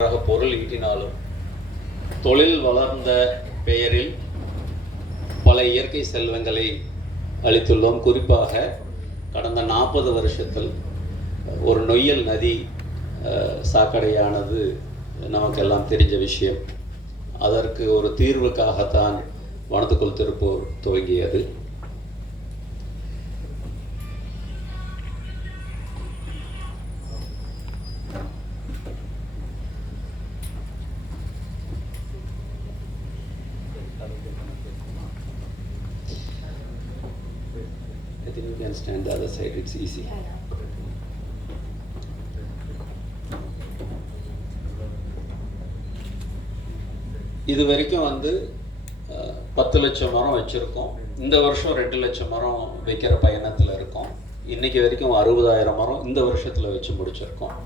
பொருள் ஈட்டினாலும் தொழில் வளர்ந்த பெயரில் பல இயற்கை செல்வங்களை அளித்துள்ளோம். குறிப்பாக கடந்த 40 வருஷத்தில் ஒரு நொய்யல் நதி சாக்கடையானது நமக்கெல்லாம் தெரிஞ்ச விஷயம். அதற்கு ஒரு தீர்வுக்காகத்தான் வனத்துக்குள் திருப்பூர் துவங்கியது. I think you can stand the other side, it's easy. இது வரைக்கும் 10 லட்சம் மரம் வச்சுருக்கோம். இந்த வருஷம் 2 லட்சம் மரம் வைக்கிற பயணத்தில் இருக்கோம். இன்னைக்கு வரைக்கும் 60,000 மரம் இந்த வருஷத்தில் வச்சு முடிச்சிருக்கோம்.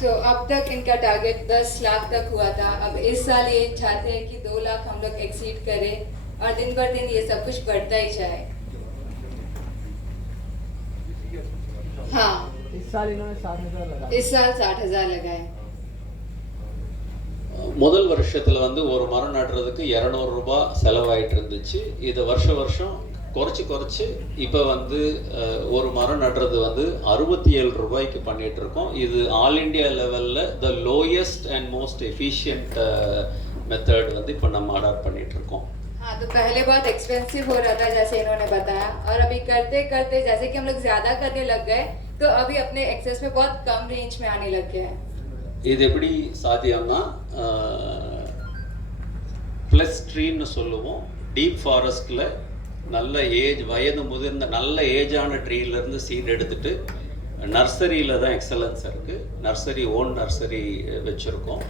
तो अब तक इनका टारगेट 10 लाख तक हुआ था. अब इस साल ये चाहते हैं कि 2 लाख हम लोग एक्सीड करें और दिन बर दिन ये सब कुछ बढ़ता ही जाए. हाँ, इस साल इन्होंने 60,000 लगाए. इस साल 60,000 लगाए. முதல் வருஷத்தில் ஒரு மரம் நடுறதுக்கு 200 ரூபாய் செலவாயிட்டு இருந்துச்சு. இது வருஷம் குறைச்சி இப்போ ஒரு மரம் நடுறது 67 ரூபாய்க்கு பண்ணிட்டு இருக்கோம். இது ஆல் இண்டியா லெவலில் the lowest and most efficient method இப்போ நம்ம அடாப்ட் பண்ணிட்டு இருக்கோம். हाँ, तो पहले बहुत एक्सपेंसिव हो रहा था जैसे इन्होंने बताया, और अभी करते करते जैसे कि हम लोग ज़्यादा करने लग गए तो अभी अपने एक्सेस में बहुत कम रेंज में आने लग गया है. இது எப்படி சாத்தியம்னா ப்ளஸ் ட்ரீன்னு சொல்லுவோம். டீப் ஃபாரஸ்ட்டில் நல்ல வயது முதிர்ந்த நல்ல ஏஜான ட்ரீலேருந்து சீட் எடுத்துகிட்டு நர்சரியில் தான் எக்ஸலன்ஸ் இருக்குது. ஓன் நர்சரி வச்சுருக்கோம்.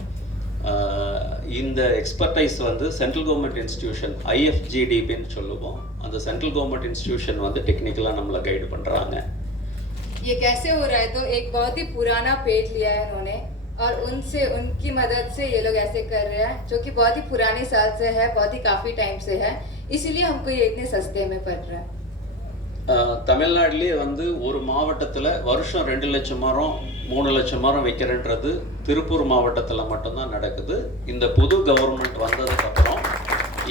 இந்த எக்ஸ்பர்டைஸ் சென்ட்ரல் கவர்மெண்ட் இன்ஸ்டிடியூஷன் IFGDBன்னு சொல்லுவோம். அந்த சென்ட்ரல் கவர்மெண்ட் இன்ஸ்டிடியூஷன் டெக்னிக்கலாக நம்மளை கைடு பண்ணுறாங்க. ये कैसे हो रहा है? तो एक बहुत ही पुराना पेड़ लिया है उन्होंने और उनकी मदद से ये लोग ऐसे कर रहे हैं, जो कि बहुत ही पुराने साल से है, बहुत ही काफ़ी टाइम से है, इसीलिए हमको ये इतने सस्ते में पड़ रहा है. தமிழ்நாட்டிலே ஒரு மாவட்டத்தில் வருஷம் 2 லட்சம் மரம் 3 லட்சம் மரம் வைக்கிறன்றது திருப்பூர் மாவட்டத்தில் மட்டும்தான் நடக்குது. இந்த புது கவர்மெண்ட் வந்ததுக்கப்புறம்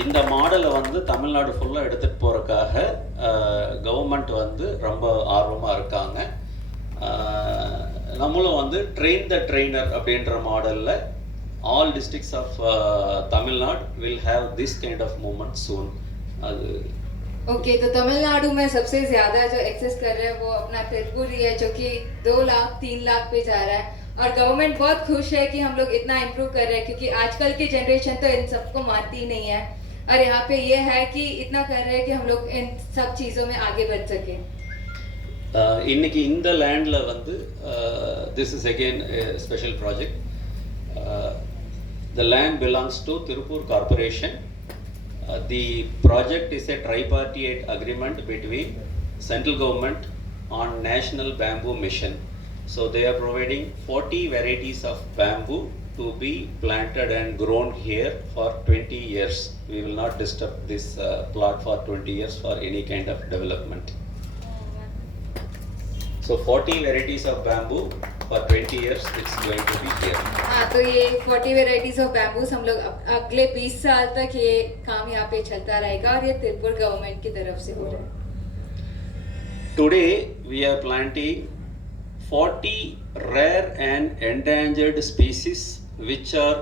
இந்த மாடலை தமிழ்நாடு ஃபுல்லாக எடுத்துகிட்டு போகிறதுக்காக கவர்மெண்ட் ரொம்ப ஆர்வமாக இருக்காங்க. நம்மளும் ட்ரெயின் த ட்ரெயினர் அப்படின்ற மாடலில் all districts of Tamil Nadu will have this kind of movement soon. அது ओके, तो तमिलनाडु में सबसे ज़्यादा जो एक्सेस कर रहे हैं वो अपना तिरुपुर ही है, जो कि 2 लाख 3 लाख पे जा रहा है. और गवर्नमेंट बहुत खुश है कि हम लोग इतना इम्प्रूव कर रहे हैं, क्योंकि आजकल की जनरेशन तो इन सबको मानती ही नहीं है. और यहाँ पे ये है कि इतना कर रहे हैं कि हम लोग इन सब चीज़ों में आगे बढ़ सकें. இன்னைக்கு இந்த லேண்டில் this is again special project. The land belongs to Tiruppur corporation. The project is a tripartite agreement between central government on National Bamboo Mission. So they are providing 40 varieties of bamboo to be planted and grown here for 20 years. We will not disturb this plot for 20 years for any kind of development. So 40 varieties of bamboo for 20 years it's going to be here. हाँ, तो ये 40 varieties of bamboos हम लोग अगले 20 साल तक ये काम यहाँ पे चलता रहेगा, और ये त्रिपुर गवर्नमेंट की तरफ से हो रहा है. Today we are planting 40 rare and endangered species which are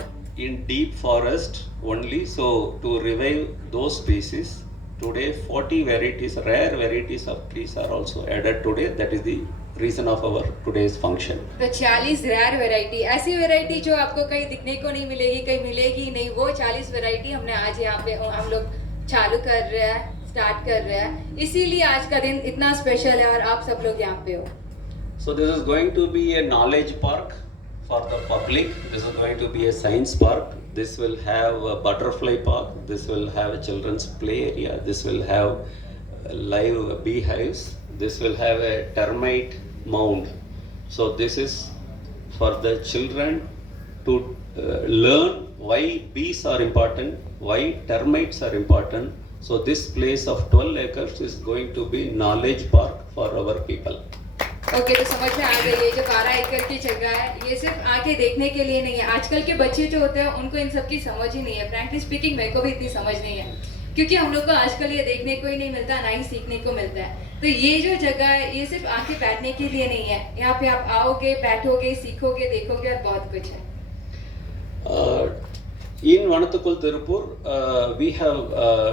in deep forest only. So to revive those species, today 40 varieties, rare varieties of trees are also added today. That is the reason of our today's function. तो 40 rare variety, ऐसी variety जो आपको कहीं दिखने को नहीं मिलेगी, कहीं मिलेगी नहीं, वो 40 वैरायटी हमने आज यहाँ पे हम लोग चालू कर रहे हैं, स्टार्ट कर रहे हैं. इसीलिए आज का दिन इतना स्पेशल है और आप सब लोग यहाँ पे हो. So this is going to be a knowledge park for the public. This is going to be a science park. This will have a butterfly park. This will have a children's play area. This will have live beehives. This will have a termite mound. So this is for the children to learn why bees are important, why termites are important. So this place of 12 acres is going to be knowledge park for our people. Okay, तो समझ में आ गई है जो 12 एकड़ की जगह है ये सिर्फ आके देखने के लिए नहीं है। आजकल के बच्चे जो होते हैं उनको इन सब की समझ ही नहीं है। फ्रैंकली स्पीकिंग मेरे को भी इतनी समझ नहीं है, क्योंकि हम लोग को आजकल ये देखने को ही नहीं मिलता, ना ही सीखने को मिलता है। तो ये जो जगह है ये सिर्फ आके बैठने के लिए नहीं है। यहाँ पे आप आओगे, बैठोगे, सीखोगे, देखोगे और बहुत कुछ है। In Vanathukul Tirupur, we have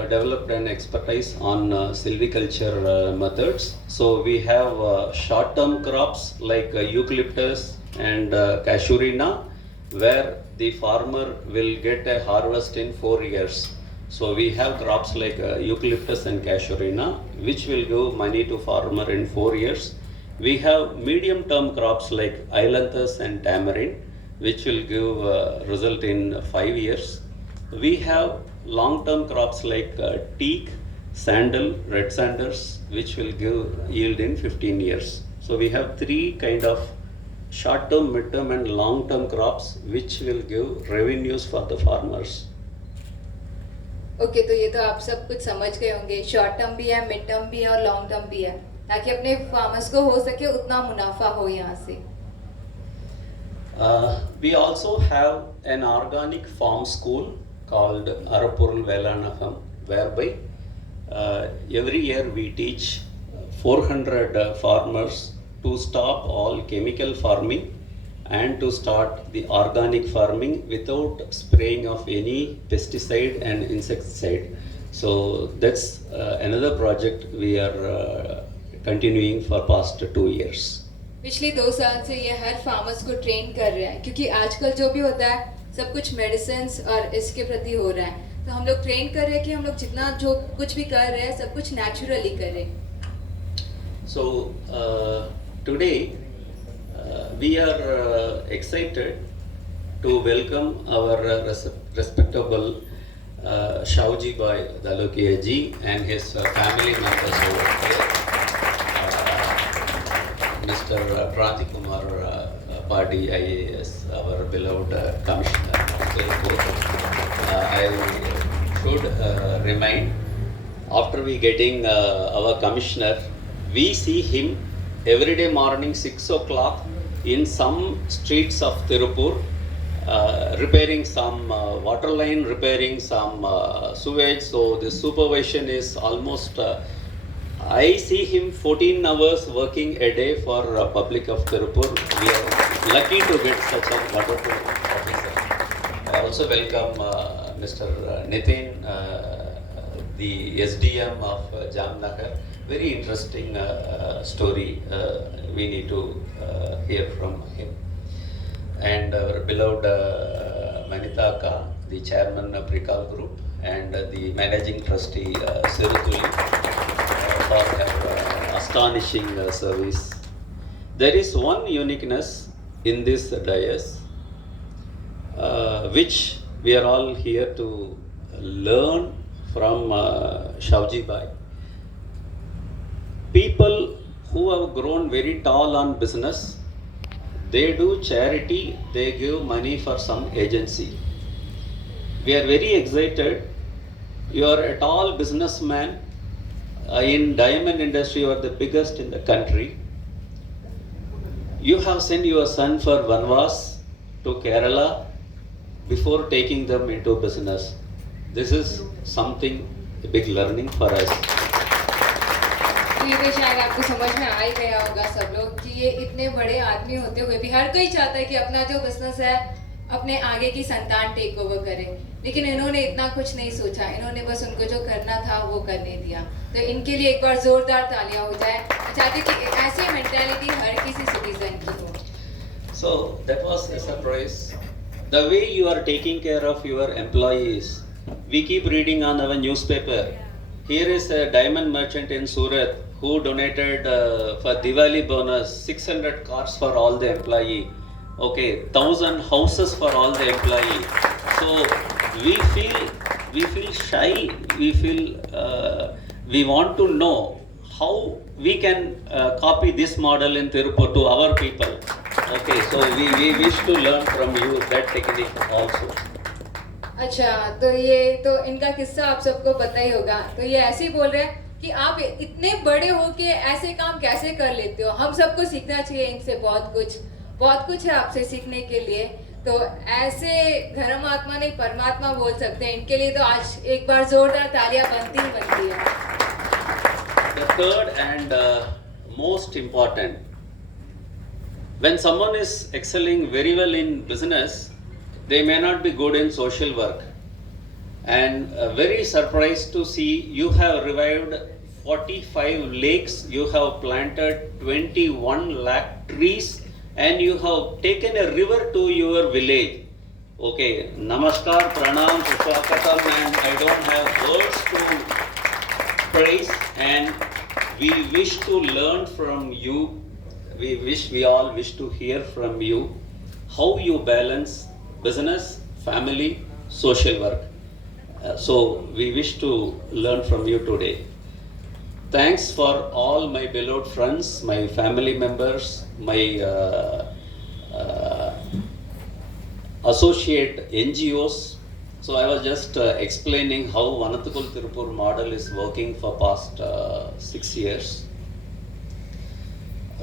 developed an expertise on silviculture methods. So we have short-term crops like eucalyptus and casuarina, where the farmer will get a harvest in 4 years. So we have crops like eucalyptus and casuarina, which will give money to farmer in 4 years. We have medium-term crops like ailanthus and tamarind, which will give result in 5 years. We have long-term crops like teak, sandal, red sanders, which will give yield in 15 years. So we have 3 kind of short-term, mid-term and long-term crops which will give revenues for the farmers. Okay, तो ये तो आप सब कुछ समझ गए होंगे। Short term भी है, मिड टर्म भी है और लॉन्ग टर्म भी है, ताकि अपने फार्मर्स को हो सके उतना मुनाफा हो यहाँ से। We also have an organic farm school called Arapurul Velanagam, whereby every year we teach 400 farmers to stop all chemical farming and to start the organic farming without spraying of any pesticide and insecticide. So that's another project we are continuing for past 2 years. पिछले 2 साल से ये हर farmers को train कर रहे हैं, क्योंकि आजकल जो भी होता है सब कुछ मेडिसिन और इसके प्रति हो रहा है। तो हम लोग ट्रेन कर रहे हैं कि हम लोग जितना जो कुछ भी कर रहे हैं सब कुछ नेचुरली करें। So today we are excited to welcome our respectable Shauji Bhai Dalokia ji and his family members over here. Mr. Pranti Kumar Padi IAS, our beloved commissioner. I should remind, after we getting our commissioner, we see him every day morning 6 o'clock in some streets of Tirupur, repairing some water line, repairing some sewage. So the supervision is almost I see him 14 hours working a day for public of Tirupur. We are lucky to get such a wonderful officer. I also welcome Mr. Nitin, the SDM of Jamnagar. Very interesting story we need to hear from him. And our beloved Manita Akka, the chairman of Prikal Group, and the managing trustee Sirutuli, for her astonishing service. There is one uniqueness in this dais, which we are all here to learn from Shauji Bhai. People who have grown very tall on business, they do charity, they give money for some agency. We are very excited. You are a tall businessman. In diamond industry, you are the biggest in the country. You have sent your son for Vanvas to Kerala before taking them into business. This is something, a big learning for us. तो ये भी शायद आपको समझ में आ ही गया होगा सब लोग कि ये इतने बड़े आदमी होते हुए भी हर कोई चाहता है कि अपना जो बिजनेस है अपने आगे की संतान टेक ओवर करे, लेकिन इन्होंने इतना कुछ नहीं सोचा। इन्होंने बस उनको जो करना था वो करने दिया। तो इनके लिए एक बार जोरदार तालियां हो जाए। चाहते कि ऐसी मेंटालिटी हर किसी सिटीजन की हो। So that was a surprise. The way you are taking care of your employees. We keep reading on our newspaper. Here is a diamond merchant in Surat who donated for Diwali bonus 600 cars for all the employee. Okay, 1,000 houses for all the employee. So we feel shy. We feel we want to know how we can copy this model in Tirupur to our people. Okay, so we wish to learn from you that technique also. अच्छा, तो ये तो इनका किस्सा आप सबको पता ही होगा। तो ये ऐसे ही बोल रहे हैं कि आप इतने बड़े हो के ऐसे काम कैसे कर लेते हो। हम सबको सीखना चाहिए इनसे, बहुत कुछ है आपसे सीखने के लिए। तो ऐसे धर्मात्मा नहीं परमात्मा बोल सकते हैं इनके लिए। तो आज एक बार जोरदार तालियां बनती ही बनती है। The third and most important, when someone is excelling very well in business, they may not be good in social work. And very surprised to see you have revived 45 lakes, you have planted 21 lakh trees, and you have taken a river to your village. Okay, namaskar, pranam, sushwakatam, and I don't have words to praise, and we wish to learn from you. We all wish to hear from you how you balance business, family, social work. So we wish to learn from you today. Thanks for all my beloved friends, my family members, my associate NGOs. So I was just explaining how Vanathukul Tirupur model is working for past 6 years.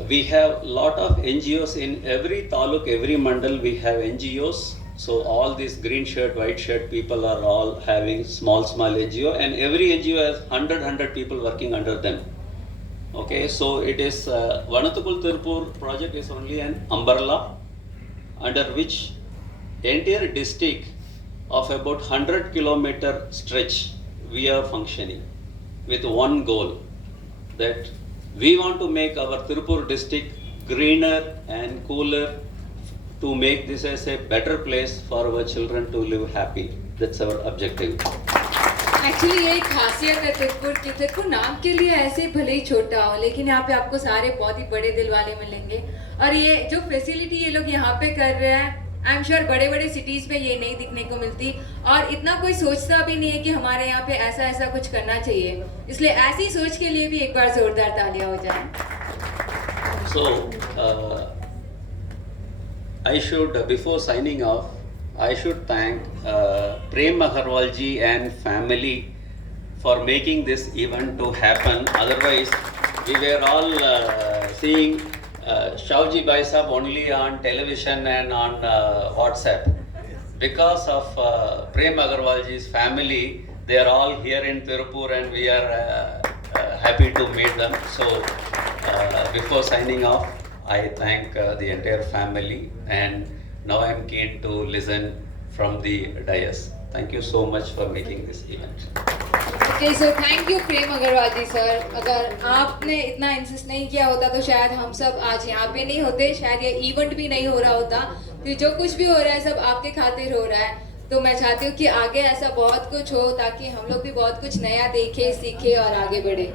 We have lot of NGOs in every taluk, every mandal we have NGOs. So all these green shirt, white shirt people are all having small NGO, and every NGO has 100 people working under them. Okay, so it is Vanathukul Tirupur project is only an umbrella under which entire district of about 100 kilometer stretch we are functioning with one goal, that we want to make our Tirupur district greener and cooler, to make this as a better place for our children to live happy. That's our objective. Actually ये एक खासियत है तिरुपुर की। देखो नाम के लिए ऐसे भले ही छोटा हो, लेकिन यहाँ पे आपको सारे बहुत ही बड़े दिल वाले मिलेंगे। और ये जो फैसिलिटी ये लोग यहाँ पे कर रहे हैं, आई एम श्योर बड़े बड़े सिटीज में ये नहीं दिखने को मिलती, और इतना कोई सोचता भी नहीं है कि हमारे यहाँ पे ऐसा कुछ करना चाहिए। इसलिए ऐसी सोच के लिए भी एक बार जोरदार तालियां हो जाए। So I should, before signing off, I should thank Prem Agarwal ji and family for making this event to happen. Otherwise, we were all seeing Shauji Bhai Sahab only on television and on WhatsApp. Because of Prem Agarwal ji's family, they are all here in Tirupur, and we are happy to meet them. So, before signing off, I thank the entire family, and now I am keen to listen from the dais. Thank you so much for making this event. Okay, so thank you Prem Agarwal ji sir. अगर आपने इतना insist नहीं किया होता तो शायद हम सब आज यहाँ पे नहीं होते, शायद ये इवेंट भी नहीं हो रहा होता। तो जो कुछ भी हो रहा है सब आपके खातिर हो रहा है। तो मैं चाहती हूँ कि आगे ऐसा बहुत कुछ हो, ताकि हम लोग भी बहुत कुछ नया देखें, सीखें और आगे बढ़े।